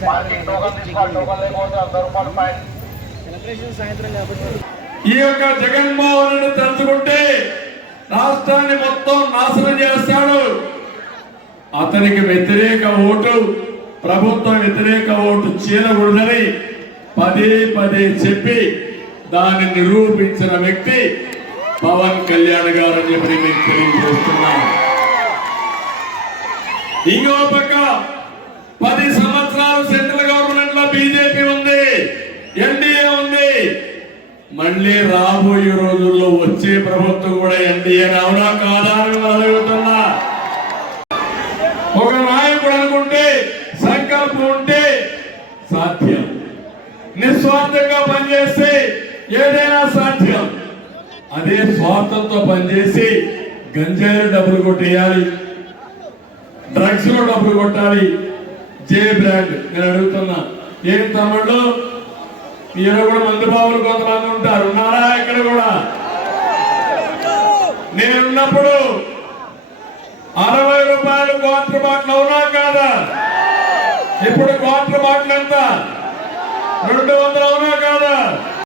ఈ యొక్క జగన్మోహన్ రెడ్డి తలుచుకుంటే రాష్ట్రాన్ని మొత్తం నాశనం చేస్తాడు. అతనికి వ్యతిరేక ఓటు, ప్రభుత్వ వ్యతిరేక ఓటు చీలకూడదని పదే పదే చెప్పి దాన్ని నిరూపించిన వ్యక్తి పవన్ కళ్యాణ్ గారు అని చెప్పి మీకు తెలియజేస్తున్నాను. ఇంకో పక్క 10 సంవత్సరాలు సెంట్రల్ గవర్నమెంట్ లో బీజేపీ ఉంది, ఎన్డీఏ ఉంది. మళ్ళీ రాబోయే రోజుల్లో వచ్చే ప్రభుత్వం కూడా ఎన్డీఏ అవునా కాదా అని అడుగుతున్నా. ఒక నాయకుడు అనుకుంటే, సంకల్పం ఉంటే సాధ్యం. నిస్వార్థంగా పనిచేస్తే ఏదైనా సాధ్యం. అదే స్వార్థంతో పనిచేసి గంజాయి డబ్బులు కొట్టేయాలి, డ్రగ్స్ లో డబ్బులు కొట్టాలి. జే బ్రాండ్ నేను అడుగుతున్నా, ఏం తమ్ముళ్ళు మీరు కూడా మందు బాబులు కొంతమంది ఉంటారు, ఉన్నారా? ఇక్కడ కూడా నేనున్నప్పుడు 60 రూపాయలు క్వార్టర్ బాటిల్ అవునా కాదా? ఇప్పుడు క్వార్టర్ బాటిల్ ఎంత? 200 అవునా కాదా?